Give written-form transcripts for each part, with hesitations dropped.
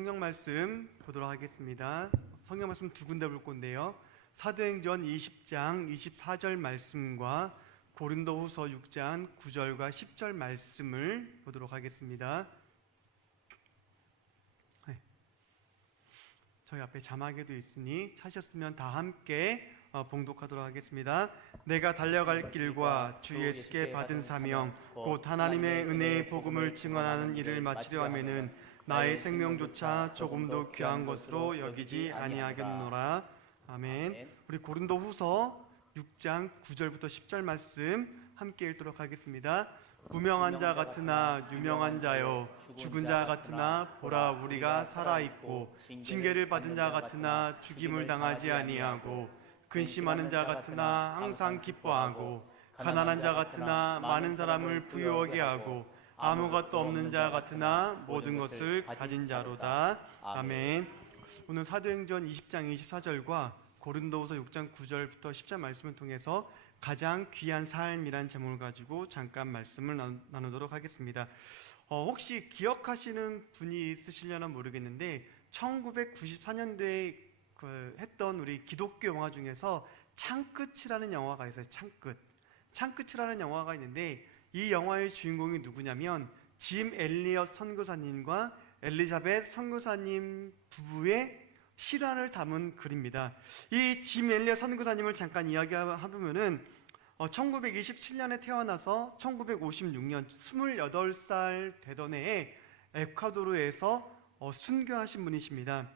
성경 말씀 보도록 하겠습니다. 성경 말씀 두 군데 볼 건데요. 사도행전 20장 24절 말씀과 고린도후서 6장 9절과 10절 말씀을 보도록 하겠습니다. 저희 앞에 자막에도 있으니 찾으셨으면 다 함께 봉독하도록 하겠습니다. 내가 달려갈 길과 주 예수께 받은 사명 곧 하나님의 은혜의 복음을 증언하는 일을 마치려 하면은 나의 생명조차 조금도 귀한 것으로 여기지 아니하겠노라. 아멘. 우리 고린도후서 6장 9절부터 10절 말씀 함께 읽도록 하겠습니다. 무명한 자 같으나 유명한 자요, 죽은 자 같으나 보라 우리가 살아있고, 징계를 받은 자 같으나 죽임을 당하지 아니하고, 근심하는 자 같으나 항상 기뻐하고, 가난한 자 같으나 많은 사람을 부유하게 하고, 아무것도 없는 자 같으나 모든 것을 가진 자로다. 아멘. 오늘 사도행전 20장 24절과 고린도후서 6장 9절부터 10절 말씀을 통해서 가장 귀한 삶이란 제목을 가지고 잠깐 말씀을 나누도록 하겠습니다. 혹시 기억하시는 분이 있으시려나 모르겠는데 1994년도에 했던 우리 기독교 영화 중에서 창끝이라는 영화가 있어요. 창끝이라는 영화가 있는데 이 영화의 주인공이 누구냐면 짐 엘리엇 선교사님과 엘리자벳 선교사님 부부의 실화를 담은 글입니다. 이 짐 엘리엇 선교사님을 잠깐 이야기해보면은 1927년에 태어나서 1956년 28살 되던 해에 에콰도르에서 순교하신 분이십니다.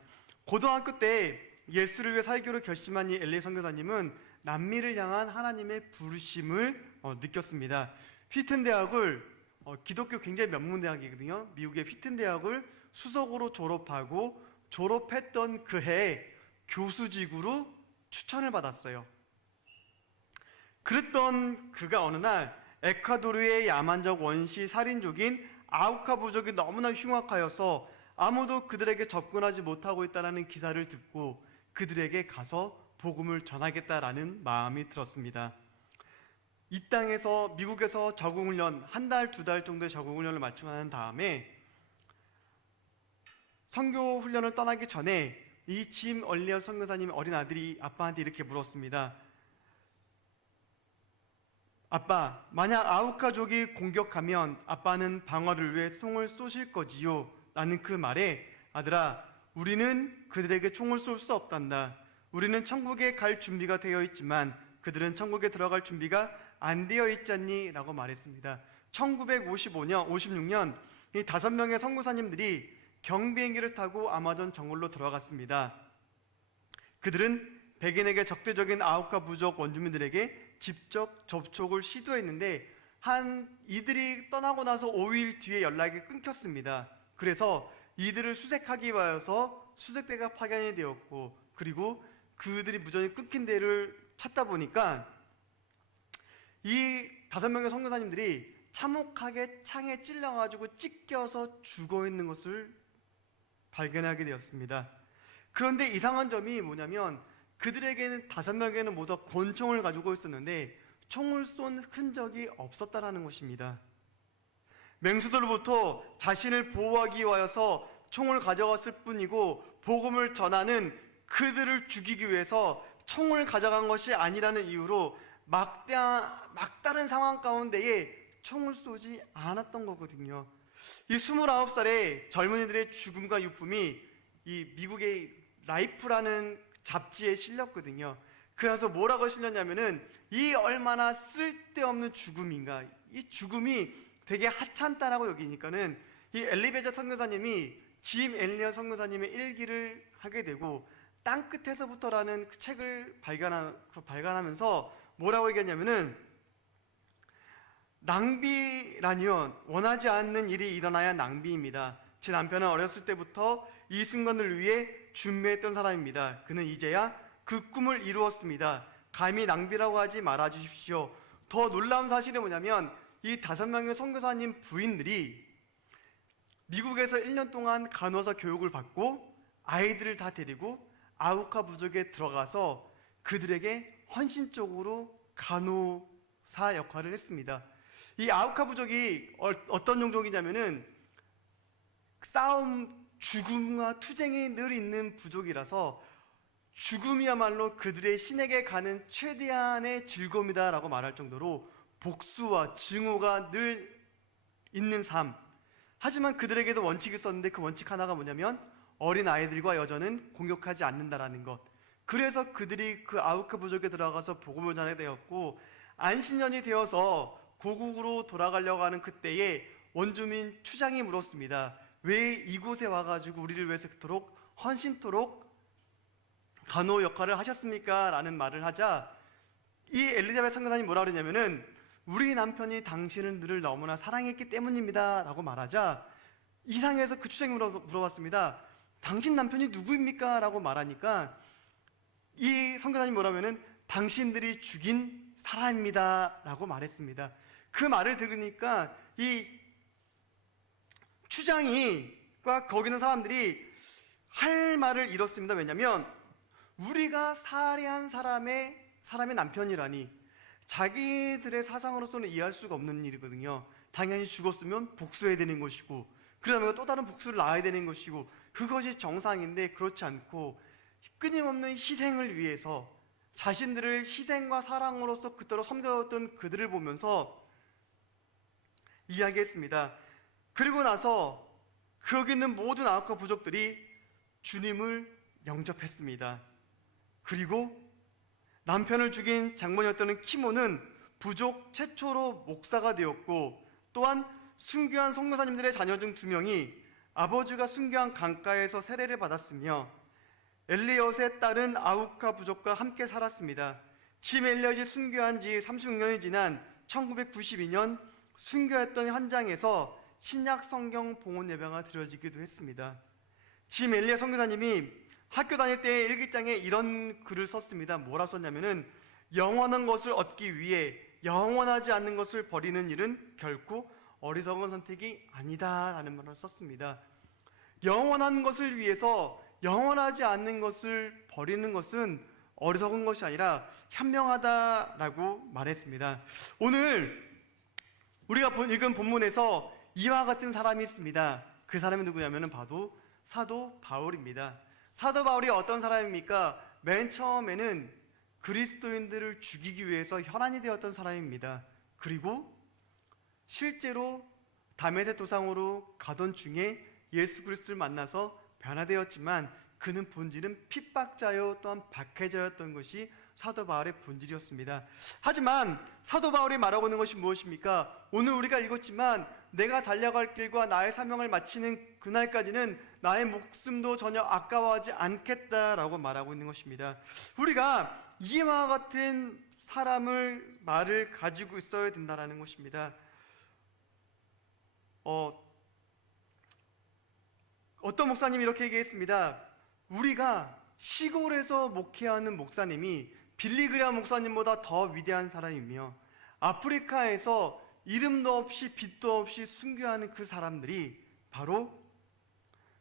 고등학교 때 예수를 위해 살기로 결심한 이 엘리엇 선교사님은 남미를 향한 하나님의 부르심을 느꼈습니다. 휘튼 대학을 기독교 굉장히 명문대학이거든요. 미국의 휘튼 대학을 수석으로 졸업하고 졸업했던 그 해에 교수직으로 추천을 받았어요. 그랬던 그가 어느 날 에콰도르의 야만적 원시 살인족인 아우카 부족이 너무나 흉악하여서 아무도 그들에게 접근하지 못하고 있다는 기사를 듣고 그들에게 가서 복음을 전하겠다라는 마음이 들었습니다. 이 땅에서 미국에서 적응훈련 한 달, 두 달 정도의 적응훈련을 마치고 난 다음에 선교 훈련을 떠나기 전에 이 짐 엘리엇 선교사님의 어린 아들이 아빠한테 이렇게 물었습니다. 아빠, 만약 아우카족이 공격하면 아빠는 방어를 위해 총을 쏘실 거지요? 라는 그 말에 아들아, 우리는 그들에게 총을 쏠 수 없단다. 우리는 천국에 갈 준비가 되어 있지만 그들은 천국에 들어갈 준비가 안 되어 있잖니? 라고 말했습니다. 1956년 이 5명의 선교사님들이 경비행기를 타고 아마존 정글로 들어갔습니다. 그들은 백인에게 적대적인 아우카 부족 원주민들에게 직접 접촉을 시도했는데 이들이 떠나고 나서 5일 뒤에 연락이 끊겼습니다. 그래서 이들을 수색하기 위해서 수색대가 파견이 되었고, 그리고 그들이 무전이 끊긴 데를 찾다 보니까 이 5명의 선교사님들이 참혹하게 창에 찔러가지고 찢겨서 죽어있는 것을 발견하게 되었습니다. 그런데 이상한 점이 뭐냐면 그들에게는 5명에는 모두 권총을 가지고 있었는데 총을 쏜 흔적이 없었다는 것입니다. 맹수들로부터 자신을 보호하기 위하여서 총을 가져갔을 뿐이고 복음을 전하는 그들을 죽이기 위해서 총을 가져간 것이 아니라는 이유로 막다른 상황 가운데에 총을 쏘지 않았던 거거든요. 이 29살의 젊은이들의 죽음과 유품이 이 미국의 라이프라는 잡지에 실렸거든요. 그래서 뭐라고 실렸냐면은 이 얼마나 쓸데없는 죽음인가, 이 죽음이 되게 하찮다라고 여기니까는 이 엘리베저 선교사님이 짐 엘리엇 선교사님의 일기를 하게 되고 땅끝에서부터라는 그 책을 발간하면서 뭐라고 얘기했냐면은 낭비라니요, 원하지 않는 일이 일어나야 낭비입니다. 제 남편은 어렸을 때부터 이 순간을 위해 준비했던 사람입니다. 그는 이제야 그 꿈을 이루었습니다. 감히 낭비라고 하지 말아 주십시오. 더 놀라운 사실은 뭐냐면 이 5명의 선교사님 부인들이 미국에서 1년 동안 간호사 교육을 받고 아이들을 다 데리고 아우카 부족에 들어가서 그들에게 헌신적으로 간호사 역할을 했습니다. 이 아우카 부족이 어떤 종족이냐면은 싸움 죽음과 투쟁이 늘 있는 부족이라서 죽음이야말로 그들의 신에게 가는 최대한의 즐거움이다라고 말할 정도로 복수와 증오가 늘 있는 삶. 하지만 그들에게도 원칙이 있었는데 그 원칙 하나가 뭐냐면 어린 아이들과 여자는 공격하지 않는다라는 것. 그래서 그들이 그 아우카 부족에 들어가서 복음을 전하게 되었고, 안신년이 되어서 고국으로 돌아가려고 하는 그때에 원주민 추장이 물었습니다. 왜 이곳에 와가지고 우리를 위해서 그토록 헌신토록 간호 역할을 하셨습니까? 라는 말을 하자 이 엘리자베스 선교사님이 뭐라 그러냐면은 우리 남편이 당신을 늘 너무나 사랑했기 때문입니다 라고 말하자 이상해서 그 추장이 물어봤습니다. 당신 남편이 누구입니까? 라고 말하니까 이 선교사님이 뭐라면은 당신들이 죽인 사람입니다 라고 말했습니다. 그 말을 들으니까 이 추장이과 거기 있는 사람들이 할 말을 잃었습니다. 왜냐하면 우리가 살해한 사람의 남편이라니 자기들의 사상으로서는 이해할 수가 없는 일이거든요. 당연히 죽었으면 복수해야 되는 것이고 그러면 또 다른 복수를 낳아야 되는 것이고 그것이 정상인데 그렇지 않고 끊임없는 희생을 위해서 자신들을 희생과 사랑으로서 그토록 섬겨왔던 그들을 보면서 이야기했습니다. 그리고 나서 거기 있는 모든 아우카 부족들이 주님을 영접했습니다. 그리고 남편을 죽인 장본이었던 키모는 부족 최초로 목사가 되었고 또한 순교한 선교사님들의 자녀 중 2명이 아버지가 순교한 강가에서 세례를 받았으며 엘리엇의 딸은 아우카 부족과 함께 살았습니다. 짐 엘리엇이 순교한 지 36년이 지난 1992년 순교했던 현장에서 신약 성경 봉헌 예배가 드려지기도 했습니다. 짐 엘리엇 선교사님이 학교 다닐 때 일기장에 이런 글을 썼습니다. 뭐라 썼냐면은 영원한 것을 얻기 위해 영원하지 않는 것을 버리는 일은 결코 어리석은 선택이 아니다라는 말을 썼습니다. 영원한 것을 위해서 영원하지 않는 것을 버리는 것은 어리석은 것이 아니라 현명하다라고 말했습니다. 오늘 우리가 읽은 본문에서 이와 같은 사람이 있습니다. 그 사람이 누구냐면 바로 사도 바울입니다. 사도 바울이 어떤 사람입니까? 맨 처음에는 그리스도인들을 죽이기 위해서 혈안이 되었던 사람입니다. 그리고 실제로 다메섹 도상으로 가던 중에 예수 그리스도를 만나서 변화되었지만 그는 본질은 핍박자요 또한 박해자였던 것이 사도 바울의 본질이었습니다. 하지만 사도 바울이 말하고 있는 것이 무엇입니까? 오늘 우리가 읽었지만 내가 달려갈 길과 나의 사명을 마치는 그날까지는 나의 목숨도 전혀 아까워하지 않겠다라고 말하고 있는 것입니다. 우리가 이와 같은 말을 가지고 있어야 된다는 것입니다. 어떤 목사님이 이렇게 얘기했습니다. 우리가 시골에서 목회하는 목사님이 빌리그레암 목사님보다 더 위대한 사람이며 아프리카에서 이름도 없이 빛도 없이 순교하는 그 사람들이 바로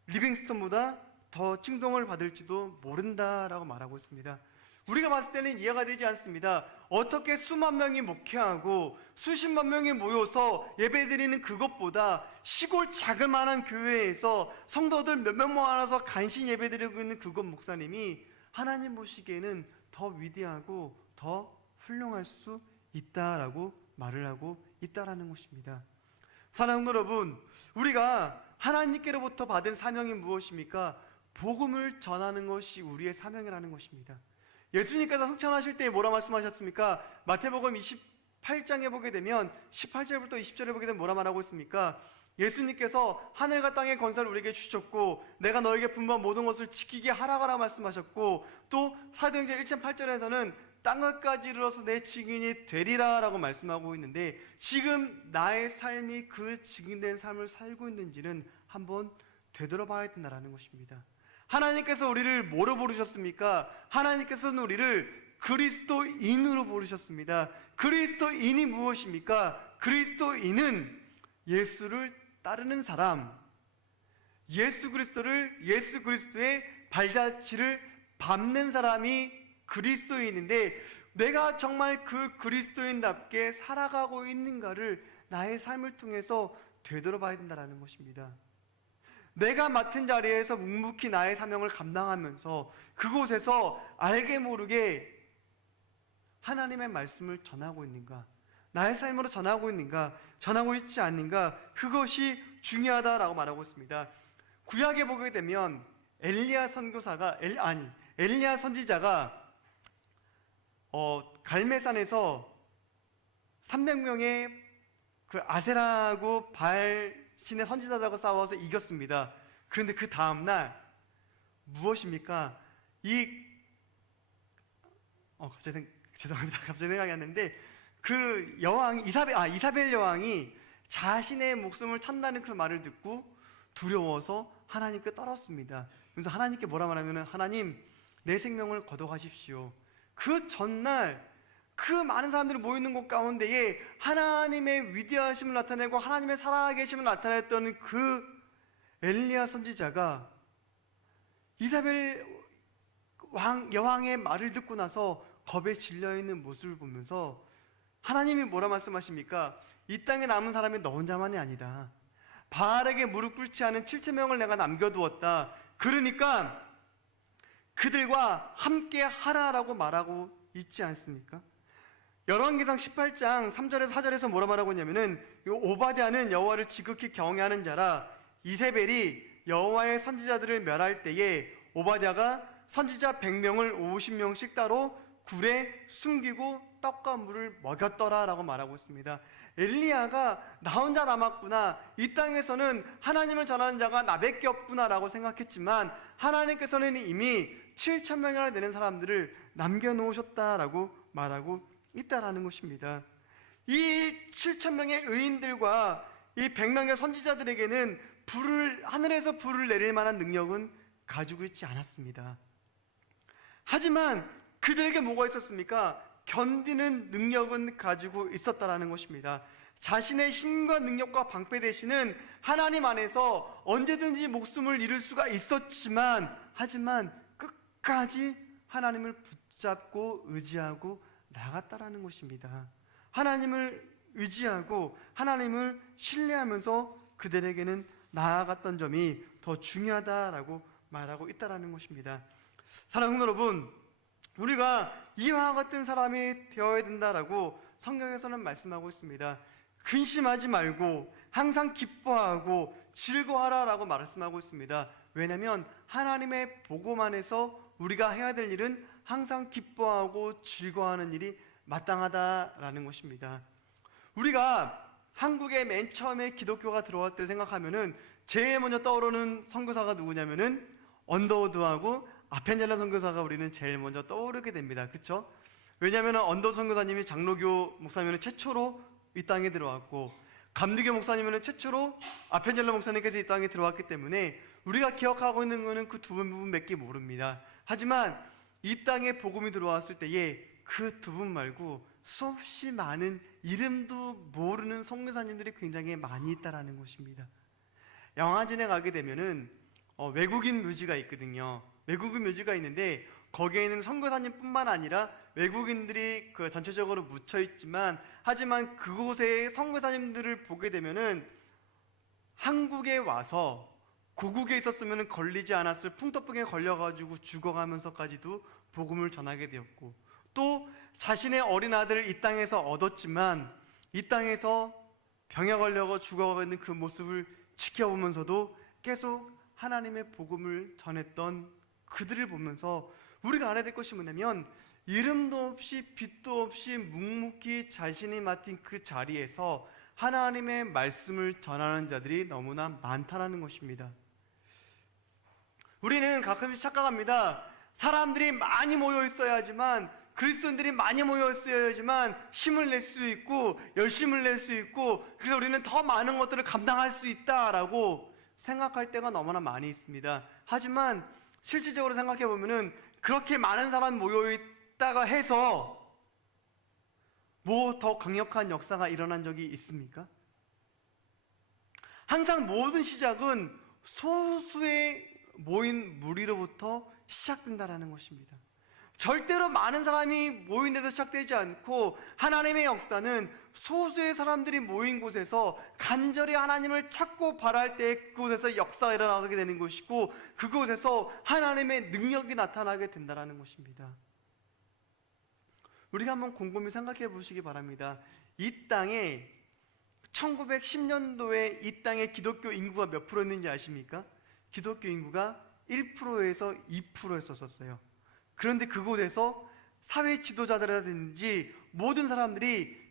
리빙스턴보다 더 칭송을 받을지도 모른다라고 말하고 있습니다. 우리가 봤을 때는 이해가 되지 않습니다. 어떻게 수만 명이 목회하고 수십만 명이 모여서 예배드리는 그것보다 시골 자그마한 교회에서 성도들 몇 명 모아서 간신히 예배드리고 있는 그것 목사님이 하나님 보시기에는 더 위대하고 더 훌륭할 수 있다라고 말을 하고 있다라는 것입니다. 사랑하는 여러분, 우리가 하나님께로부터 받은 사명이 무엇입니까? 복음을 전하는 것이 우리의 사명이라는 것입니다. 예수님께서 승천하실 때 뭐라 말씀하셨습니까? 마태복음 28장에 보게 되면 18절부터 20절에 보게 되면 뭐라 말하고 있습니까? 예수님께서 하늘과 땅의 권세를 우리에게 주셨고 내가 너에게 분부한 모든 것을 지키게 하라고 말씀하셨고 또 사도행전 1장 8절에서는 땅끝까지 이르러서 내 증인이 되리라 라고 말씀하고 있는데 지금 나의 삶이 그 증인된 삶을 살고 있는지는 한번 되돌아봐야 된다는 것입니다. 하나님께서 우리를 뭐로 부르셨습니까? 하나님께서는 우리를 그리스도인으로 부르셨습니다. 그리스도인이 무엇입니까? 그리스도인은 예수를 따르는 사람, 예수 그리스도의 발자취를 밟는 사람이 그리스도인인데 내가 정말 그 그리스도인답게 살아가고 있는가를 나의 삶을 통해서 되돌아봐야 된다는 것입니다. 내가 맡은 자리에서 묵묵히 나의 사명을 감당하면서 그곳에서 알게 모르게 하나님의 말씀을 전하고 있는가, 나의 삶으로 전하고 있는가, 전하고 있지 않는가, 그것이 중요하다라고 말하고 있습니다. 구약에 보게 되면 엘리야 선지자가 갈멜산에서 300명의 그 아세라하고 바알 신의 선지자들하고 싸워서 이겼습니다. 그런데 그 다음날 무엇입니까? 갑자기 생각이 안 나는데 그 여왕 이사벨 여왕이 자신의 목숨을 찬다는 그 말을 듣고 두려워서 하나님께 떨었습니다. 그래서 하나님께 뭐라 말하면은, 하나님, 내 생명을 거둬가십시오. 그 전날 그 많은 사람들이 모이는 곳 가운데에 하나님의 위대하심을 나타내고 하나님의 살아계심을 나타냈던 그 엘리야 선지자가 이사벨 여왕의 말을 듣고 나서 겁에 질려있는 모습을 보면서 하나님이 뭐라 말씀하십니까? 이 땅에 남은 사람이 너 혼자만이 아니다. 바알에게 무릎 꿇지 않은 7,000명을 내가 남겨두었다. 그러니까 그들과 함께 하라라고 말하고 있지 않습니까? 열왕기상 18장 3절에서 4절에서 뭐라 말하고 있냐면은, 오바댜는 여호와를 지극히 경외하는 자라. 이세벨이 여호와의 선지자들을 멸할 때에 오바댜가 선지자 100명을 50명씩 따로 굴에 숨기고 떡과 물을 먹였더라 라고 말하고 있습니다. 엘리야가 나 혼자 남았구나, 이 땅에서는 하나님을 전하는 자가 나밖에 없구나 라고 생각했지만 하나님께서는 이미 7,000명이나 되는 사람들을 남겨놓으셨다라고 말하고 있다라는 것입니다. 이 7,000명의 의인들과 이 100명의 선지자들에게는 하늘에서 불을 내릴 만한 능력은 가지고 있지 않았습니다. 하지만 그들에게 뭐가 있었습니까? 견디는 능력은 가지고 있었다라는 것입니다. 자신의 힘과 능력과 방패 대신은 하나님 안에서 언제든지 목숨을 잃을 수가 있었지만, 하지만 끝까지 하나님을 붙잡고 의지하고 나갔다라는 것입니다. 하나님을 의지하고 하나님을 신뢰하면서 그들에게는 나아갔던 점이 더 중요하다라고 말하고 있다라는 것입니다. 사랑하는 여러분, 우리가 이와 같은 사람이 되어야 된다라고 성경에서는 말씀하고 있습니다. 근심하지 말고 항상 기뻐하고 즐거워하라라고 말씀하고 있습니다. 왜냐하면 하나님의 복음 안에서 우리가 해야 될 일은 항상 기뻐하고 즐거워하는 일이 마땅하다라는 것입니다. 우리가 한국에 맨 처음에 기독교가 들어왔을 때 생각하면은 제일 먼저 떠오르는 선교사가 누구냐면은 언더우드하고 아펜젤라 선교사가 우리는 제일 먼저 떠오르게 됩니다. 그렇죠? 왜냐하면 언더우드 선교사님이 장로교 목사님은 최초로 이 땅에 들어왔고, 감리교 목사님은 최초로 아펜젤라 목사님께서 이 땅에 들어왔기 때문에 우리가 기억하고 있는 것은 그 두 분밖에 모릅니다. 하지만 이 땅에 복음이 들어왔을 때에 그 두 분 말고 수없이 많은 이름도 모르는 선교사님들이 굉장히 많이 있다라는 것입니다. 영화진에 가게 되면은 외국인 묘지가 있거든요. 외국인 묘지가 있는데 거기에 있는 선교사님뿐만 아니라 외국인들이 그 전체적으로 묻혀 있지만, 하지만 그곳의 선교사님들을 보게 되면은 한국에 와서 고국에 있었으면 걸리지 않았을 풍토병에 걸려가지고 죽어가면서까지도 복음을 전하게 되었고, 또 자신의 어린 아들을 이 땅에서 얻었지만 이 땅에서 병에 걸려가 죽어가고 있는 그 모습을 지켜보면서도 계속 하나님의 복음을 전했던 그들을 보면서 우리가 알아야 될 것이 뭐냐면, 이름도 없이 빛도 없이 묵묵히 자신이 맡은 그 자리에서 하나님의 말씀을 전하는 자들이 너무나 많다는 것입니다. 우리는 가끔씩 착각합니다. 사람들이 많이 모여 있어야지만, 그리스도인들이 많이 모여 있어야지만 힘을 낼 수 있고 열심을 낼 수 있고, 그래서 우리는 더 많은 것들을 감당할 수 있다라고 생각할 때가 너무나 많이 있습니다. 하지만 실질적으로 생각해 보면은 그렇게 많은 사람이 모여 있다가 해서 뭐 더 강력한 역사가 일어난 적이 있습니까? 항상 모든 시작은 소수의 모인 무리로부터 시작된다라는 것입니다. 절대로 많은 사람이 모인 데서 시작되지 않고 하나님의 역사는 소수의 사람들이 모인 곳에서 간절히 하나님을 찾고 바랄 때 그곳에서 역사가 일어나게 되는 것이고 그곳에서 하나님의 능력이 나타나게 된다는 것입니다. 우리가 한번 곰곰이 생각해 보시기 바랍니다. 이 땅에 1910년도에 이 땅에 기독교 인구가 몇 프로였는지 아십니까? 기독교 인구가 1%에서 2%였었어요. 그런데 그곳에서 사회 지도자들이라든지 모든 사람들이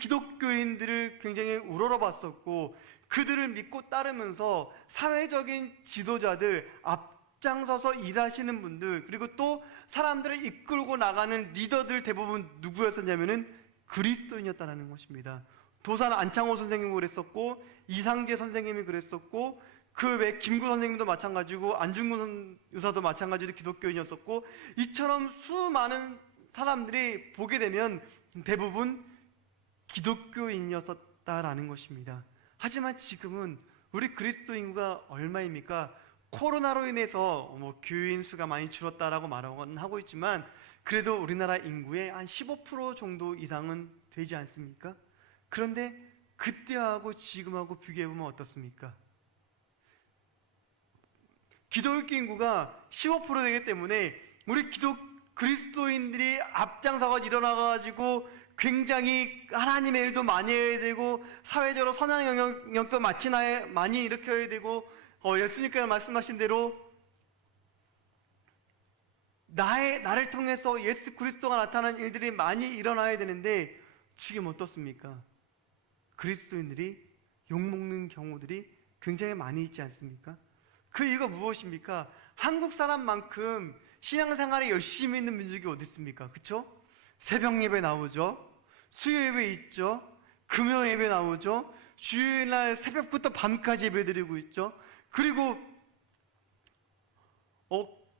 기독교인들을 굉장히 우러러봤었고 그들을 믿고 따르면서 사회적인 지도자들, 앞장서서 일하시는 분들, 그리고 또 사람들을 이끌고 나가는 리더들 대부분 누구였었냐면은 그리스도인이었다는 것입니다. 도산 안창호 선생님이 그랬었고 이상재 선생님이 그랬었고 그 외 김구 선생님도 마찬가지고 안중근 의사도 마찬가지로 기독교인이었었고 이처럼 수많은 사람들이 보게 되면 대부분 기독교인이었다라는 것입니다. 하지만 지금은 우리 그리스도 인구가 얼마입니까? 코로나로 인해서 교인 수가 많이 줄었다라고 말하곤 하고 있지만 그래도 우리나라 인구의 한 15% 정도 이상은 되지 않습니까? 그런데 그때하고 지금하고 비교해보면 어떻습니까? 기독교 인구가 15% 되기 때문에 우리 그리스도인들이 앞장서가 일어나가지고 굉장히 하나님의 일도 많이 해야 되고 사회적으로 선한 영역도 많이 일으켜야 되고 예수님께서 말씀하신 대로 나를 통해서 예수 그리스도가 나타나는 일들이 많이 일어나야 되는데 지금 어떻습니까? 그리스도인들이 욕먹는 경우들이 굉장히 많이 있지 않습니까? 그 이유가 무엇입니까? 한국 사람만큼 신앙생활에 열심히 있는 민족이 어디 있습니까? 그렇죠? 새벽 예배 나오죠. 수요 예배 있죠. 금요 예배 나오죠. 주일날 새벽부터 밤까지 예배 드리고 있죠. 그리고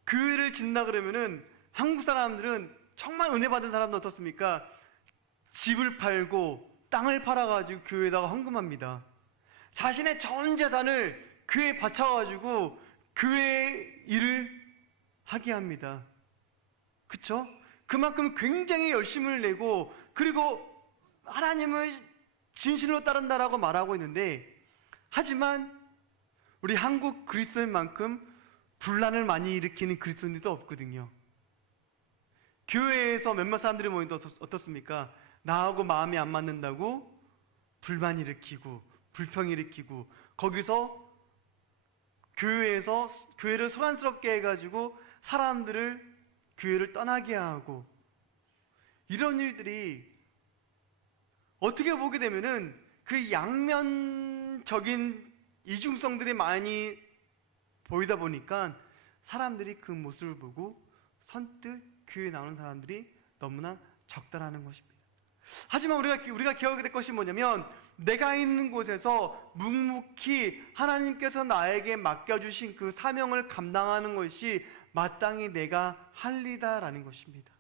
교회를 짓는다 그러면은 한국 사람들은 정말 은혜 받은 사람도 어떻습니까? 집을 팔고 땅을 팔아가지고 교회에다가 헌금합니다. 자신의 전 재산을 교회에 바쳐가지고 교회 일을 하게 합니다. 그쵸? 그만큼 굉장히 열심을 내고 그리고 하나님을 진실로 따른다라고 말하고 있는데 하지만 우리 한국 그리스도인만큼 분란을 많이 일으키는 그리스도인들도 없거든요. 교회에서 몇몇 사람들이 모이는데 어떻습니까? 나하고 마음이 안 맞는다고 불만 일으키고 불평 일으키고 거기서 교회를 소란스럽게 해가지고 사람들을 교회를 떠나게 하고 이런 일들이 어떻게 보게 되면은 그 양면적인 이중성들이 많이 보이다 보니까 사람들이 그 모습을 보고 선뜻 교회에 나오는 사람들이 너무나 적다라는 것입니다. 하지만 우리가 기억해야 될 것이 뭐냐면 내가 있는 곳에서 묵묵히 하나님께서 나에게 맡겨주신 그 사명을 감당하는 것이 마땅히 내가 할 일이다라는 것입니다.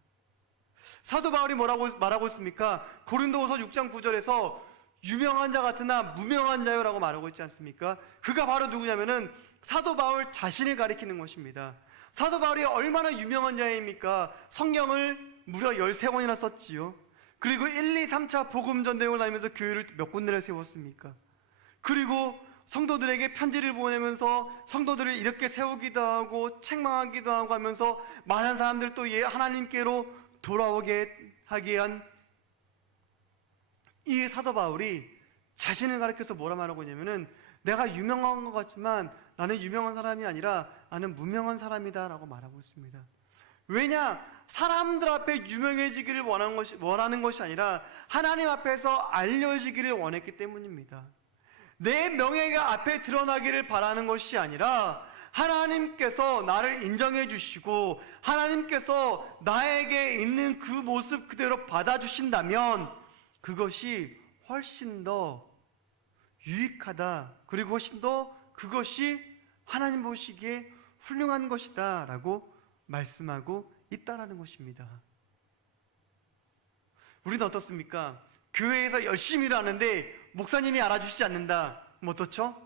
사도 바울이 뭐라고 말하고 있습니까? 고린도후서 6장 9절에서 유명한 자 같으나 무명한 자요라고 말하고 있지 않습니까? 그가 바로 누구냐면은 사도 바울 자신을 가리키는 것입니다. 사도 바울이 얼마나 유명한 자입니까? 성경을 무려 13권이나 썼지요. 그리고 1, 2, 3차 복음 전도행을 다니면서 교회를 몇 군데를 세웠습니까? 그리고 성도들에게 편지를 보내면서 성도들을 이렇게 세우기도 하고 책망하기도 하고 하면서 많은 사람들 또 하나님께로 돌아오게 하게 한 이 사도 바울이 자신을 가리켜서 뭐라 말하고 있냐면은 내가 유명한 것 같지만 나는 유명한 사람이 아니라 나는 무명한 사람이다 라고 말하고 있습니다. 왜냐? 사람들 앞에 유명해지기를 원하는 것이 아니라 하나님 앞에서 알려지기를 원했기 때문입니다. 내 명예가 앞에 드러나기를 바라는 것이 아니라 하나님께서 나를 인정해 주시고 하나님께서 나에게 있는 그 모습 그대로 받아주신다면 그것이 훨씬 더 유익하다. 그리고 훨씬 더 그것이 하나님 보시기에 훌륭한 것이다 라고 말씀하고 있다라는 것입니다. 우리는 어떻습니까? 교회에서 열심히 일하는데 목사님이 알아주시지 않는다. 그럼 어떻죠?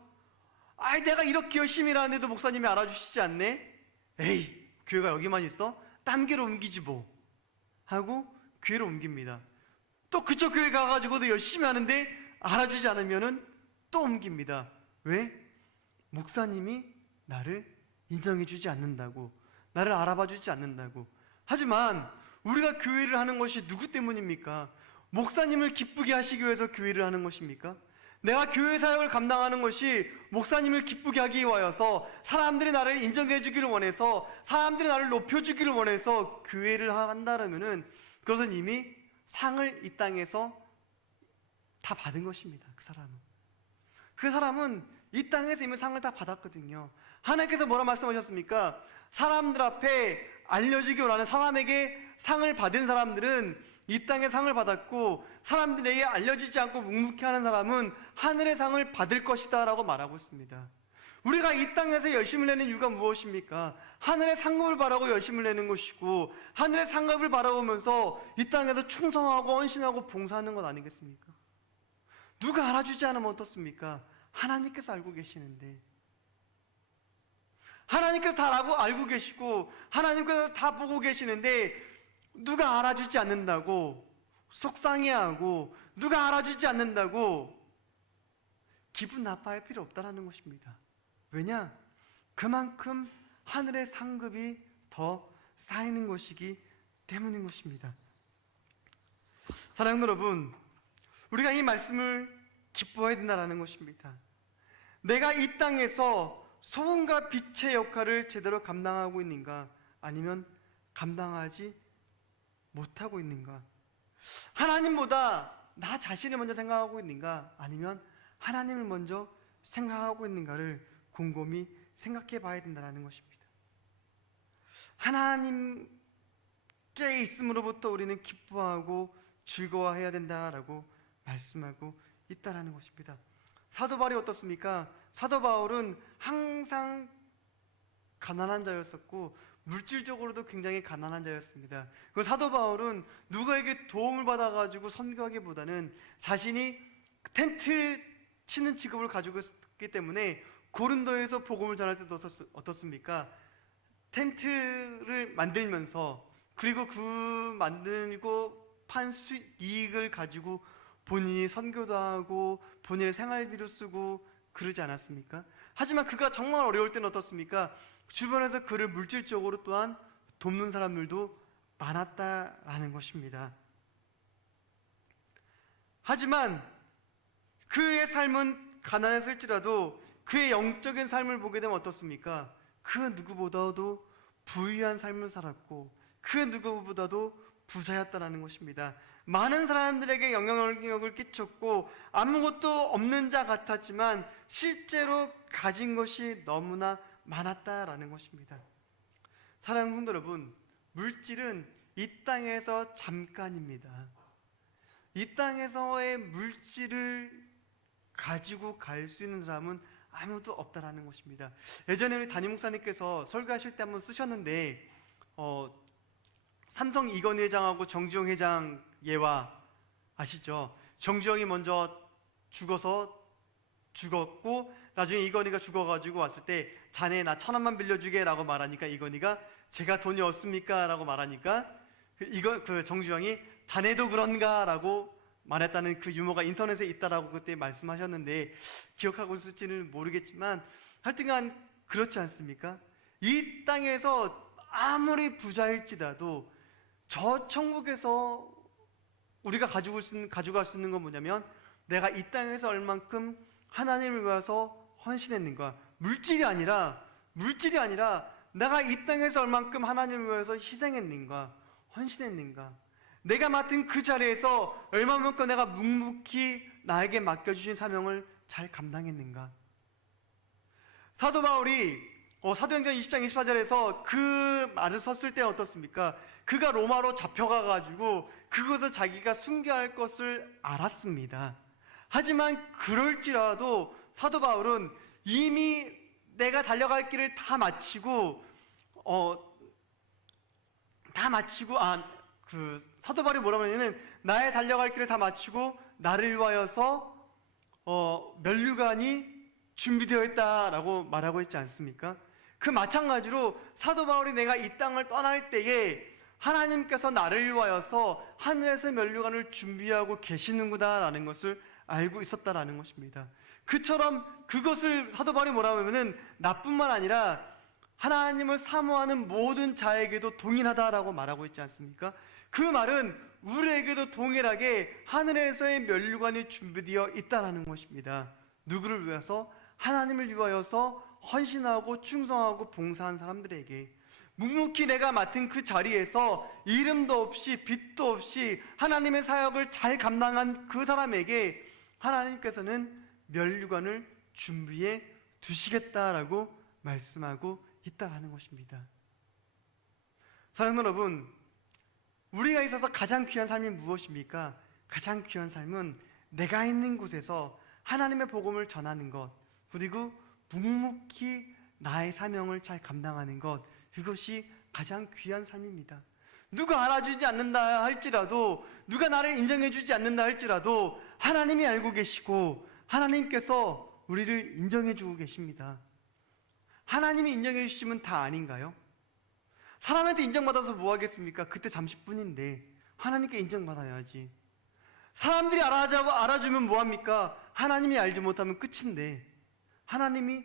내가 이렇게 열심히 일하는데도 목사님이 알아주시지 않네? 에이, 교회가 여기만 있어? 딴 교회로 옮기지 뭐 하고 교회로 옮깁니다. 또 그쪽 교회 가가지고도 열심히 하는데 알아주지 않으면은 또 옮깁니다. 왜? 목사님이 나를 인정해주지 않는다고, 나를 알아봐주지 않는다고. 하지만 우리가 교회를 하는 것이 누구 때문입니까? 목사님을 기쁘게 하시기 위해서 교회를 하는 것입니까? 내가 교회 사역을 감당하는 것이 목사님을 기쁘게 하기 위하여서, 사람들이 나를 인정해 주기를 원해서, 사람들이 나를 높여주기를 원해서 교회를 한다면은 그것은 이미 상을 이 땅에서 다 받은 것입니다. 그 사람은 이 땅에서 이미 상을 다 받았거든요. 하나님께서 뭐라 말씀하셨습니까? 사람들 앞에 알려지기 원하는, 사람에게 상을 받은 사람들은 이 땅에 상을 받았고, 사람들에게 알려지지 않고 묵묵히 하는 사람은 하늘의 상을 받을 것이다 라고 말하고 있습니다. 우리가 이 땅에서 열심을 내는 이유가 무엇입니까? 하늘의 상급을 바라고 열심을 내는 것이고, 하늘의 상급을 바라보면서 이 땅에서 충성하고 헌신하고 봉사하는 것 아니겠습니까? 누가 알아주지 않으면 어떻습니까? 하나님께서 알고 계시는데, 하나님께서 다 알고 계시고 하나님께서 다 보고 계시는데 누가 알아주지 않는다고 속상해하고, 누가 알아주지 않는다고 기분 나빠할 필요 없다는 것입니다. 왜냐? 그만큼 하늘의 상급이 더 쌓이는 것이기 때문인 것입니다. 사랑하는 여러분, 우리가 이 말씀을 기뻐해야 된다는 것입니다. 내가 이 땅에서 소금과 빛의 역할을 제대로 감당하고 있는가, 아니면 감당하지 못하고 있는가? 하나님보다 나 자신을 먼저 생각하고 있는가, 아니면 하나님을 먼저 생각하고 있는가를 곰곰이 생각해 봐야 된다는 것입니다. 하나님께 있음으로부터 우리는 기뻐하고 즐거워해야 된다라고 말씀하고 있다는 것입니다. 사도 바울이 어떻습니까? 사도 바울은 항상 가난한 자였었고 물질적으로도 굉장히 가난한 자였습니다. 그 사도 바울은 누구에게 도움을 받아가지고 선교하기보다는 자신이 텐트 치는 직업을 가지고 있기 때문에 고린도에서 복음을 전할 때도 어떻습니까? 텐트를 만들면서, 그리고 그 만들고 판 이익을 가지고 본인이 선교도 하고 본인의 생활비로 쓰고 그러지 않았습니까? 하지만 그가 정말 어려울 때는 어떻습니까? 주변에서 그를 물질적으로 또한 돕는 사람들도 많았다라는 것입니다. 하지만 그의 삶은 가난했을지라도 그의 영적인 삶을 보게 되면 어떻습니까? 그 누구보다도 부유한 삶을 살았고 그 누구보다도 부자였다는 것입니다. 많은 사람들에게 영향력을 끼쳤고 아무것도 없는 자 같았지만 실제로 가진 것이 너무나 많았다라는 것입니다. 사랑하는 성도 여러분, 물질은 이 땅에서 잠깐입니다. 이 땅에서의 물질을 가지고 갈 수 있는 사람은 아무도 없다라는 것입니다. 예전에 우리 담임 목사님께서 설교하실 때 한번 쓰셨는데, 삼성 이건희 회장하고 정주영 회장 예화 아시죠? 정주영이 먼저 죽었고 나중에 이건희가 죽어가지고 왔을 때 자네 나 1,000원만 빌려주게 라고 말하니까 이건희가 제가 돈이 없습니까? 라고 말하니까 그 정주영이 자네도 그런가? 라고 말했다는 그 유머가 인터넷에 있다라고 그때 말씀하셨는데 기억하고 있을지는 모르겠지만 하여튼간 그렇지 않습니까? 이 땅에서 아무리 부자일지라도 저 천국에서 우리가 가져갈 수 있는 건 뭐냐면 내가 이 땅에서 얼만큼 하나님을 위해서 헌신했는가. 물질이 아니라 내가 이 땅에서 얼만큼 하나님을 위해서 희생했는가, 헌신했는가, 내가 맡은 그 자리에서 얼마만큼 내가 묵묵히 나에게 맡겨주신 사명을 잘 감당했는가. 사도 바울이 사도행전 20장 24절에서 그 말을 썼을 때 어떻습니까? 그가 로마로 잡혀가가지고 그곳에서 자기가 순교할 것을 알았습니다. 하지만 그럴지라도 사도 바울은 이미 내가 달려갈 길을 다 마치고 사도 바울이 뭐라고 하냐면 나의 달려갈 길을 다 마치고 나를 위하여서 면류관이 준비되어 있다라고 말하고 있지 않습니까? 그 마찬가지로 사도 바울이 내가 이 땅을 떠날 때에 하나님께서 나를 위하여서 하늘에서 면류관을 준비하고 계시는구나라는 것을 알고 있었다라는 것입니다. 그처럼 그것을 사도 바울이 뭐라고 하면은 나뿐만 아니라 하나님을 사모하는 모든 자에게도 동일하다라고 말하고 있지 않습니까? 그 말은 우리에게도 동일하게 하늘에서의 면류관이 준비되어 있다라는 것입니다. 누구를 위해서? 하나님을 위하여서 헌신하고 충성하고 봉사한 사람들에게, 묵묵히 내가 맡은 그 자리에서 이름도 없이 빛도 없이 하나님의 사역을 잘 감당한 그 사람에게 하나님께서는 면류관을 준비해 두시겠다라고 말씀하고 있다라는 것입니다. 사랑하는 여러분, 우리가 있어서 가장 귀한 삶이 무엇입니까? 가장 귀한 삶은 내가 있는 곳에서 하나님의 복음을 전하는 것, 그리고 묵묵히 나의 사명을 잘 감당하는 것, 그것이 가장 귀한 삶입니다. 누가 알아주지 않는다 할지라도, 누가 나를 인정해주지 않는다 할지라도 하나님이 알고 계시고 하나님께서 우리를 인정해주고 계십니다. 하나님이 인정해 주시면 다 아닌가요? 사람한테 인정받아서 뭐 하겠습니까? 그때 잠시뿐인데 하나님께 인정받아야지. 사람들이 알아주면 뭐 합니까? 하나님이 알지 못하면 끝인데 하나님이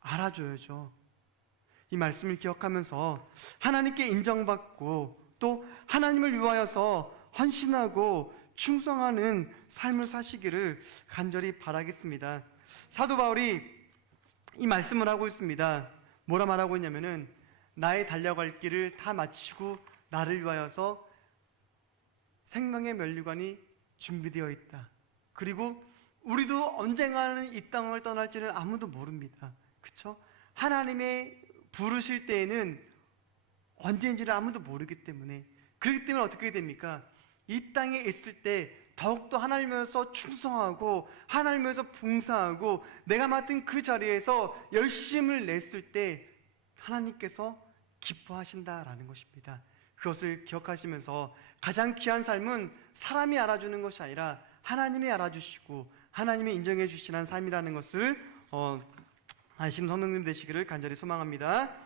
알아줘야죠. 이 말씀을 기억하면서 하나님께 인정받고 또 하나님을 위하여서 헌신하고 충성하는 삶을 사시기를 간절히 바라겠습니다. 사도 바울이 이 말씀을 하고 있습니다. 뭐라 말하고 있냐면은 나의 달려갈 길을 다 마치고 나를 위하여서 생명의 면류관이 준비되어 있다. 그리고 우리도 언젠가는 이 땅을 떠날지는 아무도 모릅니다. 그렇죠? 하나님의 부르실 때에는 언제인지를 아무도 모르기 때문에, 그렇기 때문에 어떻게 됩니까? 이 땅에 있을 때 더욱더 하나님에서 충성하고 하나님에서 봉사하고 내가 맡은 그 자리에서 열심을 냈을 때 하나님께서 기뻐하신다라는 것입니다. 그것을 기억하시면서 가장 귀한 삶은 사람이 알아주는 것이 아니라 하나님이 알아주시고 하나님이 인정해 주시는 삶이라는 것을 아시는 성도님 되시기를 간절히 소망합니다.